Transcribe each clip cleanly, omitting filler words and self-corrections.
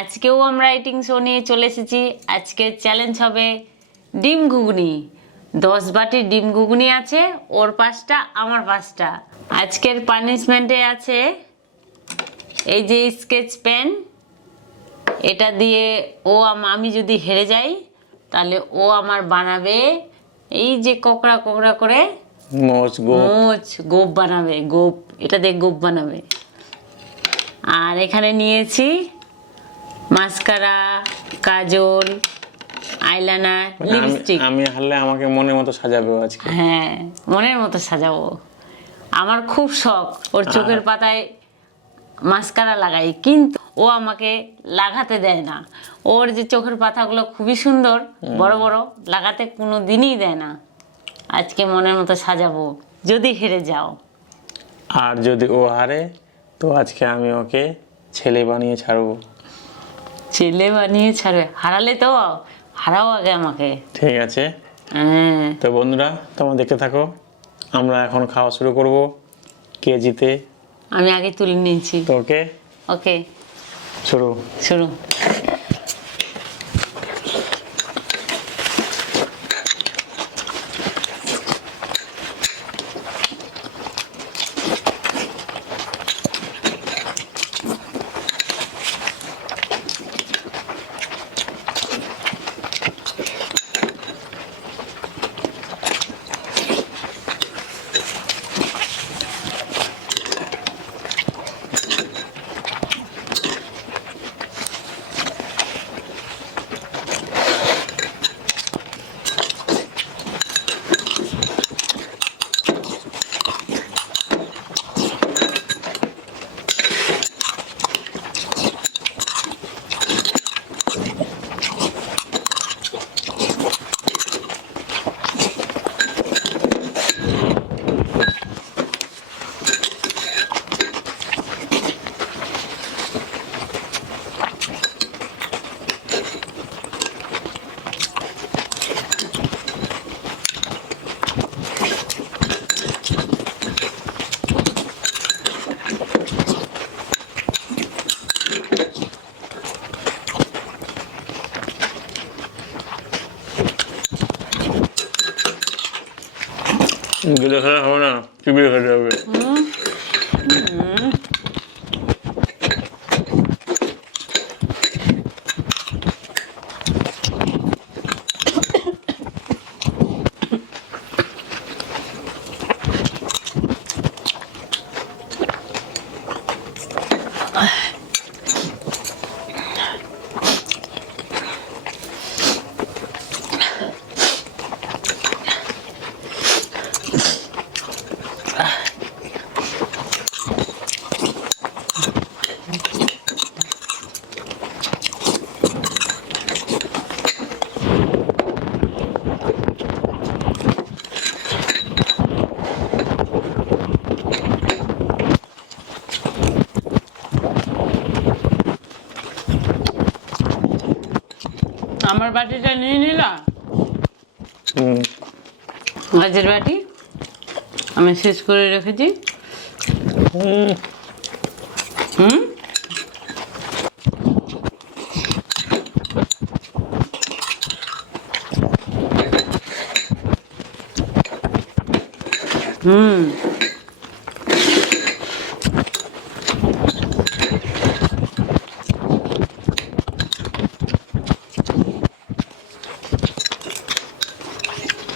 আজকেও আমরা writing show নিয়ে চলে এসেছি। আজকের চ্যালেঞ্জ হবে ডিম ঘুগনি। 10 বাটি ডিম ঘুগনি আছে, ওর 5টা আমার 5টা। আজকের পানিশমেন্টে আছে এই যে স্কেচ পেন, এটা দিয়ে আমি যদি হেরে যাই তাহলে ও আমার বানাবে এই যে কোকড়া কোকড়া করে মোচ গোপ বানাবে। গোপ, এটা দিয়ে গোপ বানাবে। আর এখানে নিয়েছি মাস্কারা, কাজল, আইলাইনার, লিপস্টিক। আমি হারলে আমাকে মনের মতো সাজাবে আজকে। হ্যাঁ, মনের মতো সাজাবো। আমার খুব শখ ওর চোখের পাতায় মাস্কারা লাগাই, কিন্তু ও আমাকে লাগাতে দেয় না। ওর যে চোখের পাতাগুলো খুবই সুন্দর, বড় বড়, লাগাতে কোনো দিনই দেয় না। আজকে মনের মতো সাজাবো যদি হেরে যাও। আর যদি ও হারে তো আজকে আমি ওকে ছেলে বানিয়ে ছাড়বো। ছেলে বানিয়ে ছাড়বে? হারালে তো হারাও আগে আমাকে। ঠিক আছে। হ্যাঁ, তো বন্ধুরা তোমরা দেখতে থাকো, আমরা এখন খাওয়া শুরু করব। কে জিতে? আমি আগে তুলে নিয়েছি। তো ওকে ওকে, শুরু। গিলে খেলে হবে না, চিবিয়ে খেতে হবে। আমার বাটিটা নিয়ে নিলাম। গাছের বাটি আমি শেষ করে রেখেছি।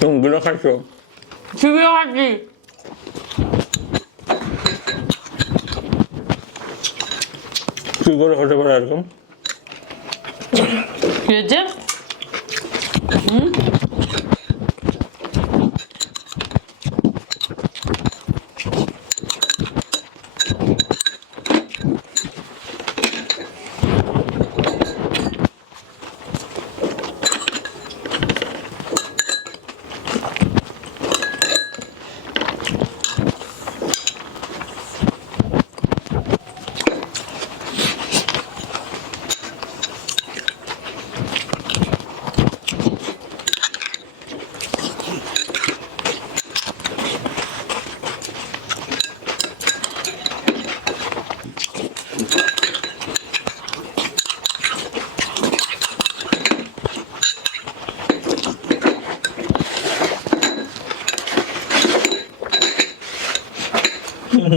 তুমি গুলো খাচ্ছো? চিবিয়ে খাচ্ছি। কি করে হতে পারে এরকম? কি হচ্ছে?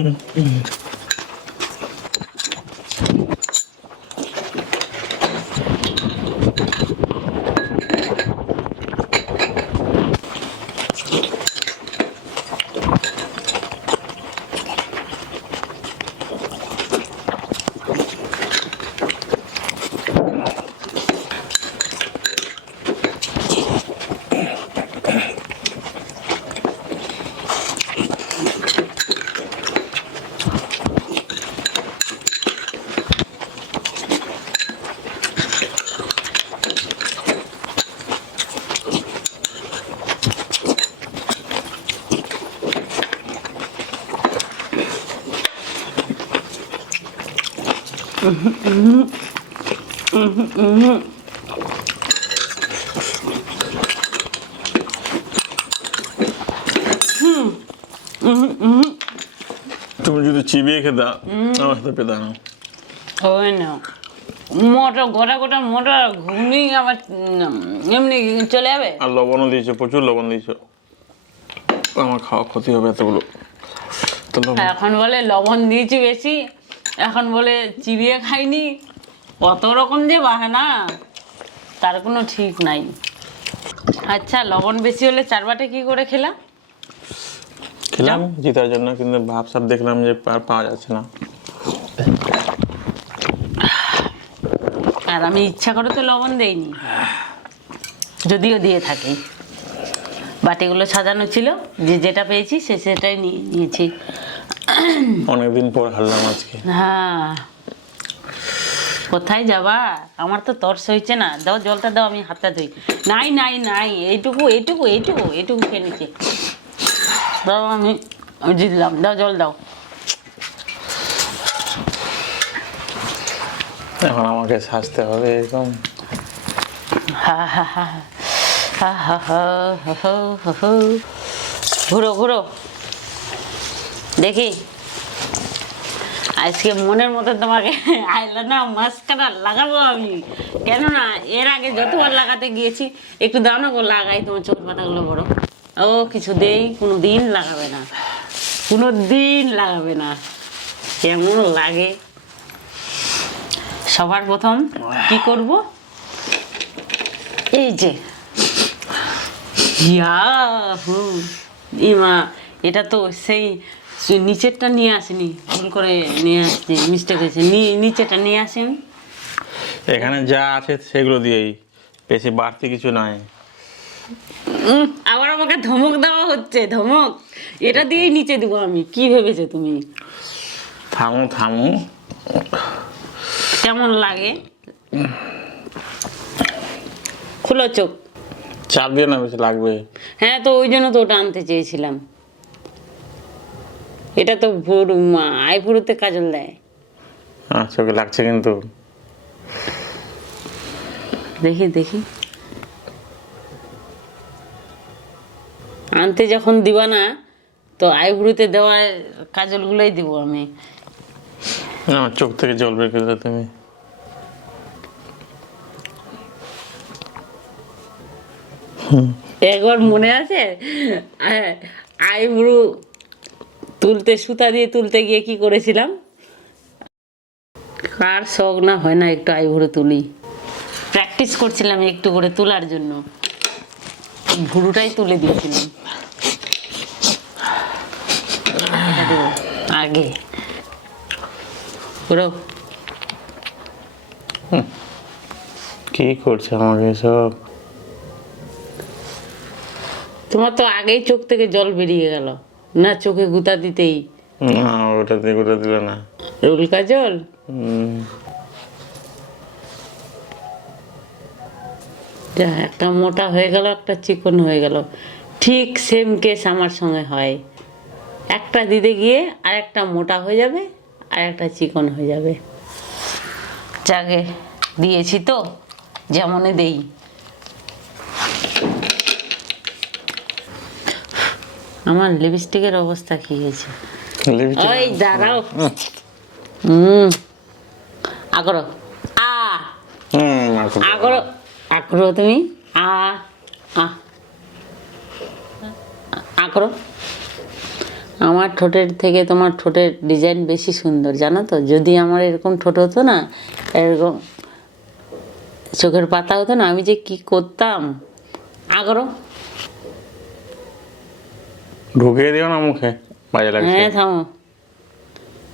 তুমি যদি চিবিয়ে খেতা আমার সাথে পেতা না। ওই না মোটা গোটা গোটা মোটা ঘুগনি আবার এমনি চলে যাবে। আর লবণও দিয়েছো, প্রচুর লবণ দিয়েছো, আমার খাওয়া ক্ষতি হবে এতগুলো। তো এখন বলে লবণ দিয়েছি বেশি, এখন বলে চিবিয়ে খাইনি, কত রকম যে বাহানা, তার কোনো ঠিক নাই। আচ্ছা লবণ বেশি হলে 4 বাটি কি করে খেলা? খেলাম জিতার জন্য, কিন্তু ভাব সাব দেখলাম যে আর পাওয়া যাচ্ছে না। আর আমি ইচ্ছা করে তো লবণ দেইনি, যদিও দিয়ে থাকি। বাটিগুলো সাজানো ছিল, যে যেটা পেয়েছি সেটাই নিয়েছি। অনেকদিন পর হারলাম আজকে। হ্যাঁ, কোথায় যাবা? আমার তো তর্স হয়েছে না। দাও জলটা দাও, আমি হাতটা ধুই। নাই নাই নাই, এইটুকু এইটুকু এইটুকু এইটুকু খেয়ে নিচ্ছে। দাও, আমি জিতলাম। দাও জল দাও। এখন আমাকে সাজতে হবে এরকম। হা হা হা হা হা হা হা হা হা হা। ঘুরো ঘুরো দেখি। আজকে মনের মতো তোমাকে আইলানা মাস্কারা লাগাবো আমি। কেননা এর আগে যতবার লাগাতে গিয়েছি, একটু দাও না গো লাগাই, তোমার চোখের পাতাগুলো বড়। ও কিছু দেই, কোনো দিন লাগাবে না, কোনো দিন লাগাবে না। কেমন লাগে। সবার প্রথম কি করব, এই যে ইয়াহু ইমা, এটা তো সেই নিচেরটা নিয়ে আসেনি, ভুল করে নিয়ে আসছি, মিস্টেক হয়েছে। নিচেটা নিয়ে আসেন। এখানে যা আছে সেগুলো দিয়েই, বেশি বাড়তি কিছু নাই। আবার আমাকে ধমক দেওয়া হচ্ছে, ধমক। এটা দিয়েই নিচে দিব আমি। কি ভেবেছো তুমি? থামো থামো। কেমন লাগে? খুলো চোখ। চাপ দিয়ে না, বেশি লাগবে। হ্যাঁ, তো ওই জন্য তো ওটা আনতে চেয়েছিলাম। এটা তো আইভুরুতে কাজল দেয়। চোখে লাগছে কিন্তু। দেখি দেখি, আনতে যখন দিবা না, তো আইভুরুতে দেওয়া কাজলগুলোই দিব আমি। আমার চোখ থেকে জল বের করে দাও তুমি। একবার মনে আছে আইব্রু তুলতে, সুতা দিয়ে তুলতে গিয়ে কি করেছিলাম? কার শখ না হয় না একটু আইব্রু তুলি। প্র্যাকটিস করছিলাম একটু করে তোলার জন্য, ভুরুটাই তুলে দিয়েছিলাম। এটা দেবো আগে। পুরো কি করছে আমাকে সব? তোমার তো আগেই চোখ থেকে জল বেরিয়ে গেল না, চোখে গুঁতা দিতেই। না, ওটা দিয়ে ওটা দিল না। রুল কাজল। যা, একটা মোটা হয়ে গেল, একটা চিকন হয়ে গেল। ঠিক সেম কেস আমার সঙ্গে হয়। একটা দিতে গিয়ে আর একটা মোটা হয়ে যাবে, আর একটা চিকন হয়ে যাবে। যাকে দিয়েছি তো যেমনে দেই। আমার লিপস্টিকের অবস্থা কি হয়েছে? ওই দাঁড়াও। আগরো আগরো আগরো, তুমি আগরো আমার ঠোঁটের থেকে তোমার ঠোঁটের ডিজাইন বেশি সুন্দর, জানো তো। যদি আমার এরকম ঠোঁট হতো না, এরকম চোখের পাতা হতো না, আমি যে কি করতাম। আগরো ঢুকিয়ে দিও না মুখে, বাজে লাগছে। হ্যাঁ থামো,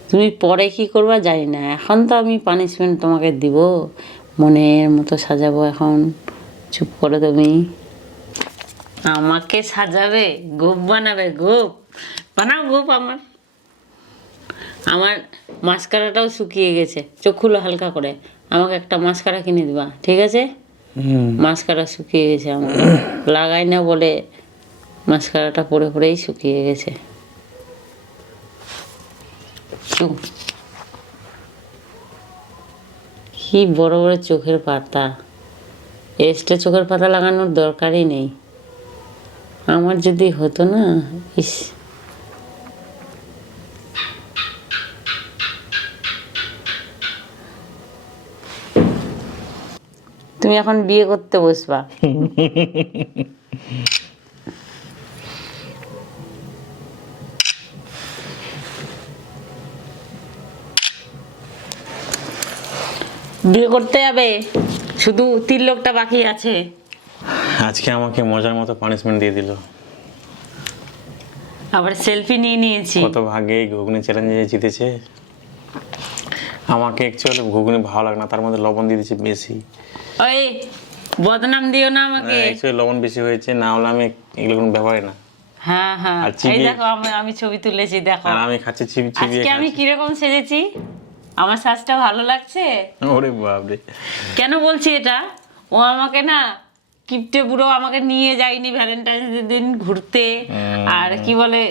তুমি পরে কি করবা জানি না, এখন তো আমি পানিশমেন্ট তোমাকে দিব, মনের মতো সাজাবো এখন। চুপ করো তুমি। আমাকে সাজাবে, গোপ বানাবে, গোপ বানাও, গোপ। আমার আমার মাস্কারাটাও শুকিয়ে গেছে, চোখ খুলো হালকা করে, আমাকে একটা মাস্কারা কিনে দিবা, ঠিক আছে? মাস্কারা শুকিয়ে গেছে আমার, লাগাই না বলে মাস্কারাটা পরে পরেই শুকিয়ে গেছে। কি বড় বড় চোখের পাতা, এক্সট্রা চোখের পাতা লাগানোর দরকারই নেই। আমার যদি হতো না, ইস। তুমি এখন বিয়ে করতে বসবা। বিয়ে করতে যাবে, শুধু তিলকটা বাকি আছে। আজকে আমাকে মজার মতো পানিশমেন্ট দিয়ে দিল। আবার সেলফি নিয়ে নিয়েছি। কত ভাগে এই ঘুগনি চ্যালেঞ্জে জিতেছে। আমাকে অ্যাকচুয়ালি ঘুগনি ভালো লাগে না, তার মধ্যে লবণ দিয়ে দিয়েছে বেশি। ওই বদনাম দিও না আমাকে। অ্যাকচুয়ালি লবণ বেশি হয়েছে, না হলে আমি এগুলো কোনো ব্যাপারই না। হ্যাঁ হ্যাঁ, আর এই দেখো আমি ছবি তুলেছি, দেখো। আর আমি খাচ্ছি চিবি চিবিয়ে আজকে আমি খাচ্ছি। কিরকম সেজেছি, আমার সাজটা ভালো লাগছে? ওরে বাপরে। কেন বলছি এটা, ও আমাকে না কিপটে বুড়ো আমাকে নিয়ে যায়নি ভ্যালেন্টাইন্স দিন ঘুরতে, আর কি বলে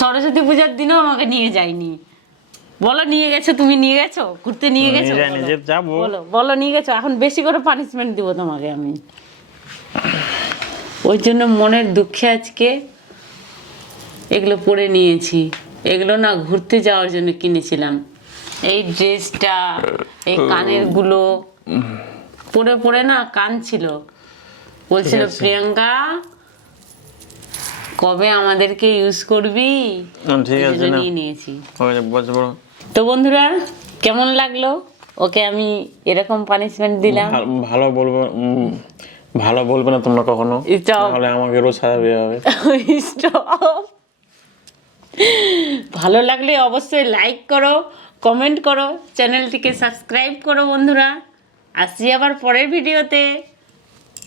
সরস্বতী পূজার দিনও আমাকে নিয়ে যায়নি। বলো নিয়ে গেছো, তুমি নিয়ে গেছো ঘুরতে, নিয়ে গেছো? বলো বলো নিয়ে গেছো। এখন বেশি করে পানিশমেন্ট দিব তোমাকে আমি, ওই জন্য মনের দুঃখে আজকে এগুলো পরে নিয়েছি। এগুলো না ঘুরতে যাওয়ার জন্য কিনেছিলাম। এই ড্রেসটা, এই কানের গুলো পরে পরে না কান ছিল, বলছিল প্রিয়াঙ্কা কবে আমাদেরকে ইউজ করবি, ঠিক আছে নিয়ে নিয়েছি। তো বন্ধুরা কেমন লাগলো, ওকে আমি এরকম পানিশমেন্ট দিলাম। ভালো বলবো, ভালো বলবে না তোমরা কখনো, তাহলে আমাকে রোজ সাজাবে হবে। ভালো লাগলে অবশ্যই লাইক করো, কমেন্ট করো, চ্যানেলটিকে সাবস্ক্রাইব করো। বন্ধুরা আসছি আবার পরের ভিডিওতে।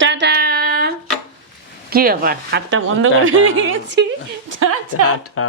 টাটা। কি ব্যাপার, হাতটা বন্ধ করে দিয়েছি। টাটা।